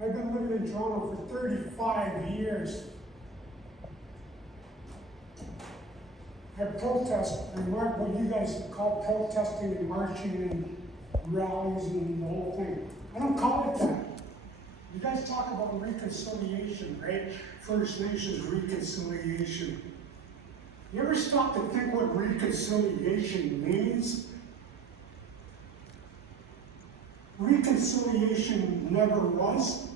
I've been living in Toronto for 35 years. I protest and march what you guys call protesting and marching and rallies and the whole thing. I don't call it that. You guys talk about reconciliation, right? First Nations reconciliation. You ever stop to think what reconciliation means? Reconciliation never was,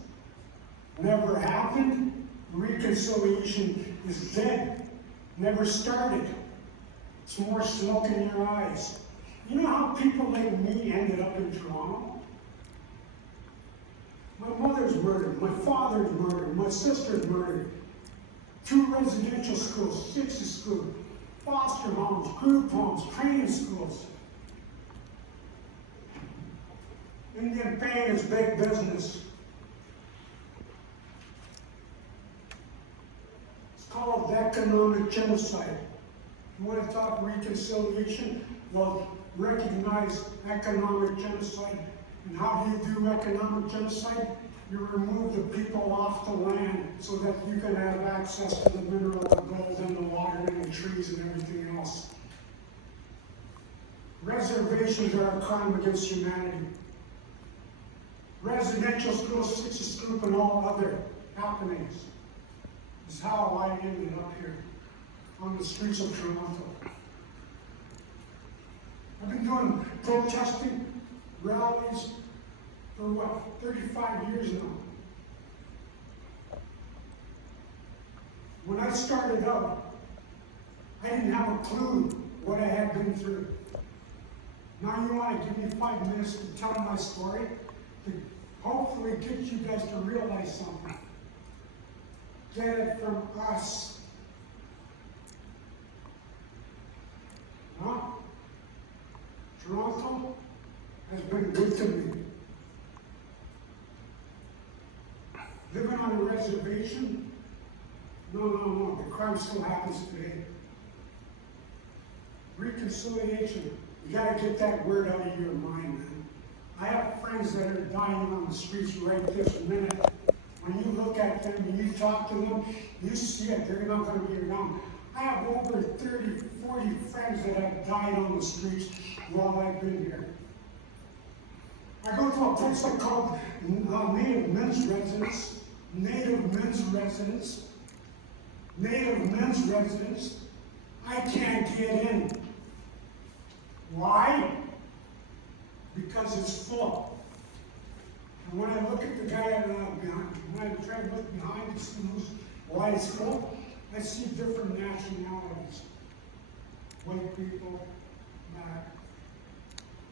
never happened. Reconciliation is dead, never started. It's more smoke in your eyes. You know how people like me ended up in Toronto? My mother's murdered, my father's murdered, my sister's murdered. 2 residential schools, 6 schools, foster homes, group homes, training schools. Indian pain is big business. It's called economic genocide. You want to talk reconciliation? Well, recognize economic genocide. And how do you do economic genocide? You remove the people off the land so that you can have access to the mineral, the gold, and the water, and the trees, and everything else. Reservations are a crime against humanity. Residential schools, 6 schools, and all other happenings is how I ended up here on the streets of Toronto. I've been doing protesting, rallies, for what, 35 years now. When I started out, I didn't have a clue what I had been through. Now you want to give me 5 minutes to tell my story, to hopefully get you guys to realize something. Get it from us. Huh? Toronto has been good to me. Living on a reservation? No. The crime still happens today. Reconciliation. You gotta get that word out of your mind, man. I have friends that are dying on the streets right this minute. When you look at them and you talk to them, you see it. They're not gonna be around. I have over 30, 40 friends that have died on the streets while I've been here. I go to a place called Native Men's Residence. Native men's residence. I can't get in. Why? Because it's full. And when I look at the guy behind, when I try to look behind to see why it's full, I see different nationalities. White people, black,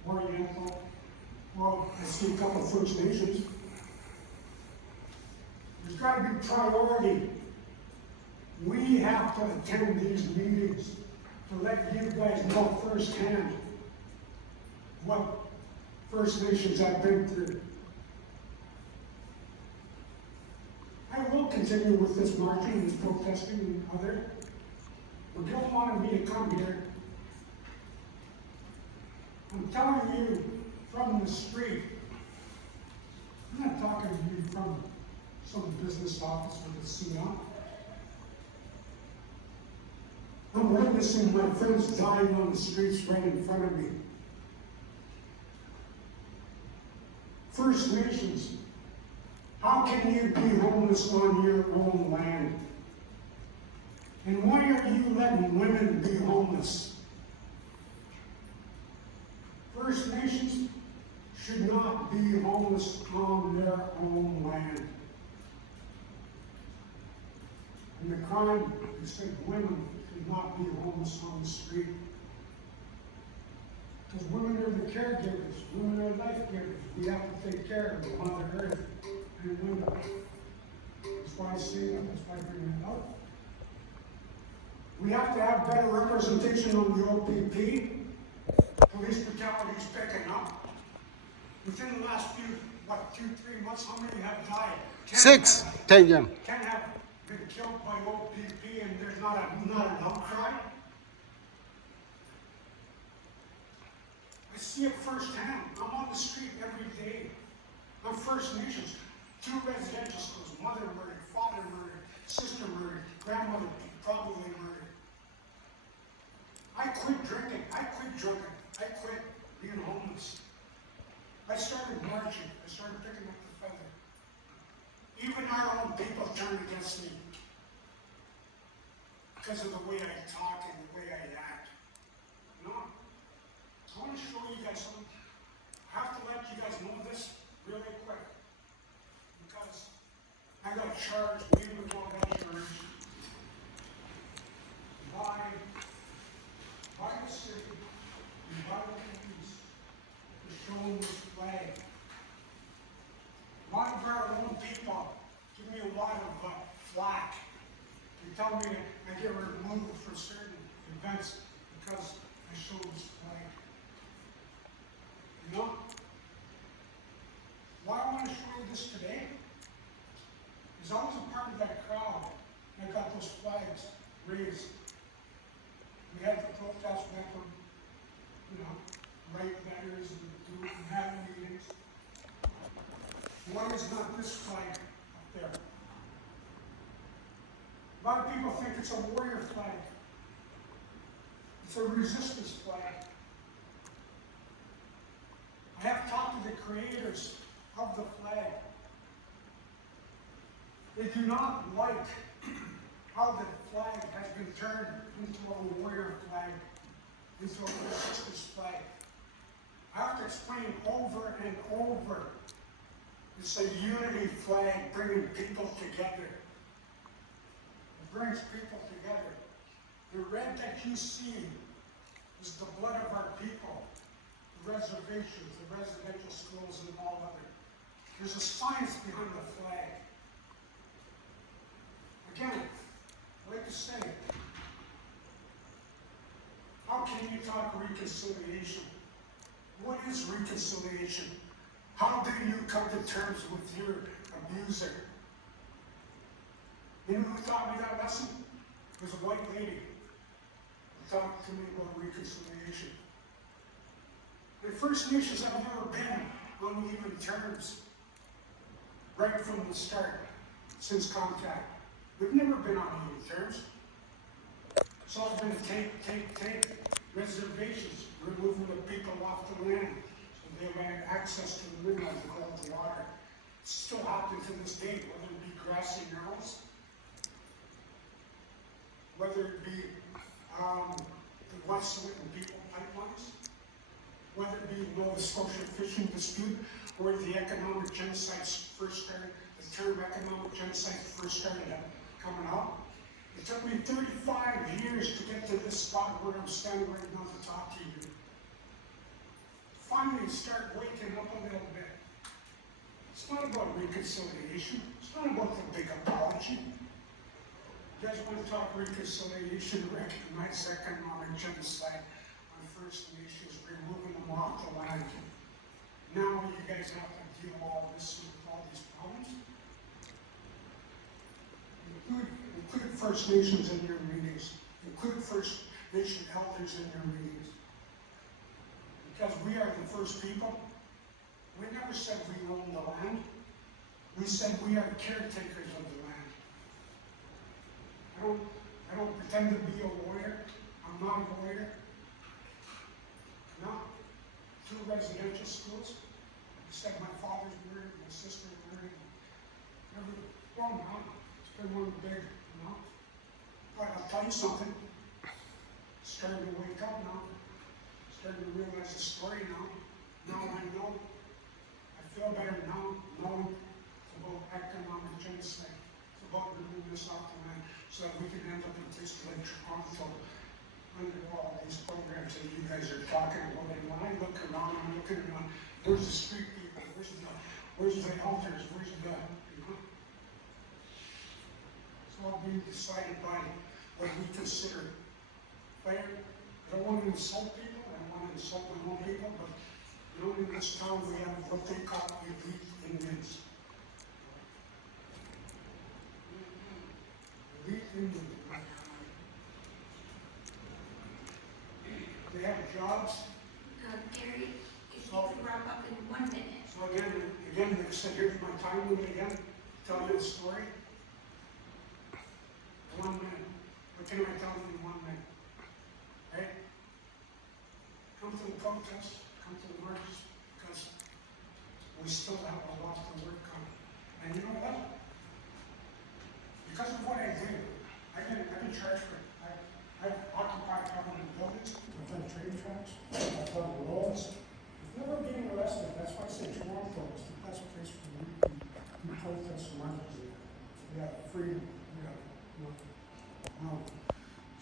Oriental. Well, I see a couple of First Nations. There's got to be priority. We have to attend these meetings to let you guys know firsthand what First Nations have been through. I will continue with this marching, this protesting, and other. But you don't want me to come here. I'm telling you from the street. I'm not talking to you from some business office with a suit on. I'm witnessing my friends dying on the streets right in front of me. First Nations, how can you be homeless on your own land? And why are you letting women be homeless? First Nations should not be homeless on their own land. And the crime is that women should not be homeless on the street. Because women are the caregivers, women are life givers. We have to take care of the Mother Earth and women. That's why I say that, that's why I bring that up. We have to have better representation on the OPP. Police brutality is picking up. Within the last few, 2-3 months, how many have died? 6, 10 them. 10 have been killed by OPP and there's not an outcry. I see it firsthand. I'm on the street every day. I'm First Nations. 2 residents Even our own people turn against me because of the way I talk and the way I act. You know? I want to show you guys something. I have to let you guys know this really quick. Because I got charged, we even got charged by the city and by the police to show them this flag. A lot of our own people give me a lot of flack. They tell me I get removed for certain events because I show this flag. You know? Why I want to show you this today is I was a part of that crowd that got those flags raised. We had the protest back from, write letters and have meetings. Why is not this flag up there? A lot of people think it's a warrior flag. It's a resistance flag. I have talked to the creators of the flag. They do not like how the flag has been turned into a warrior flag, into a resistance flag. I have to explain over and over. It's a unity flag bringing people together. It brings people together. The red that you see is the blood of our people, the reservations, the residential schools, and all other. There's a science behind the flag. Again, I like to say, how can you talk reconciliation? What is reconciliation? How do you come to terms with your abuser? You know who taught me that lesson? It was a white lady who talked to me about reconciliation. The First Nations have never been on even terms right from the start, since contact. We've never been on even terms. It's all been take, reservations, removing the people off the land so they have access to the minerals and all the water. It still happens to this day, whether it be grassy knolls, whether it be the West Swinton people pipelines, whether it be the Nova Scotia fishing dispute, where the economic genocide first started, the term economic genocide first started coming out. It took me 35 years to get to this spot where I'm standing right now to talk to you. Finally start waking up a little bit. It's not about reconciliation. It's not about the big apology. You guys want to talk reconciliation, recognize economic genocide on First Nations, removing them off the land. Now you guys have to deal with all this with all these problems. Include First Nations in your meetings. Include First Nation elders in your meetings. Because we are the first people. We never said we own the land. We said we are caretakers of the land. I don't pretend to be a lawyer. I'm not a lawyer. No. 2 residential schools. I said my father's married, my sister's married. Well, no. It's been one big, But I'll tell you something. Starting to wake up now. Starting to realize the story now. Now I know. I feel better now knowing it's about economic genocide. It's about removing this off the land so that we can end up in places like Toronto under all these programs that you guys are talking about. And when I look around, I'm looking around, where's the street people? Where's the elders? Where's the, It's all being decided by what we consider fair. I don't want to insult people. I don't want to insult my own people, but in this town we have what they call elite Indians. Elite Indians. They have jobs. Gary, if you could wrap up in 1 minute. So again, they said, here's my time limit again. Tell you the story. 1 minute. What can I tell you in 1 minute? Right? Come to the protest, come to the marches, because we still have a lot to work on. And you know what? in charge for, I occupy government buildings, I've done train tracks, I've done roads. I've never been arrested, that's why I say Toronto is the best place for you to protest democracy. We have freedom, we have,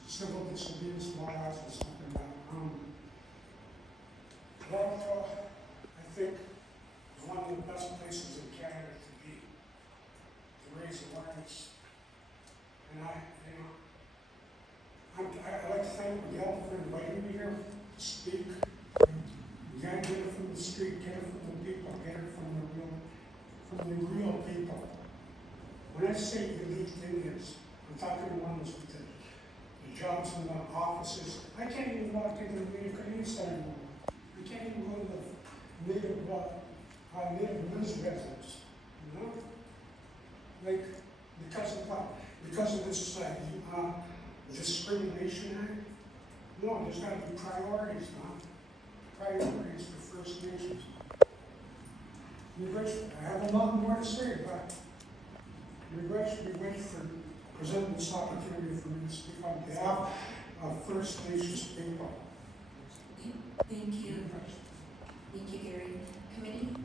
civil disobedience laws and stuff like that. Toronto, I think, is one of the best places in Canada to be, to raise awareness. And I like to thank Miguel for inviting me here to speak. You can't get it from the street, get it from the people, get it from the real people. When I say elite Indians, I'm talking the ones with the jobs in the offices. I can't even walk into the Native Canadian anymore. I can't even go to the Native News residence, you know? Like, because of what? Because of this discrimination act? No, there's got to be priorities, huh? Priorities for First Nations. I have a lot more to say, but we wait for presenting this opportunity for me to speak on behalf of First Nations people. Thank you. Thank you, Gary. Committee?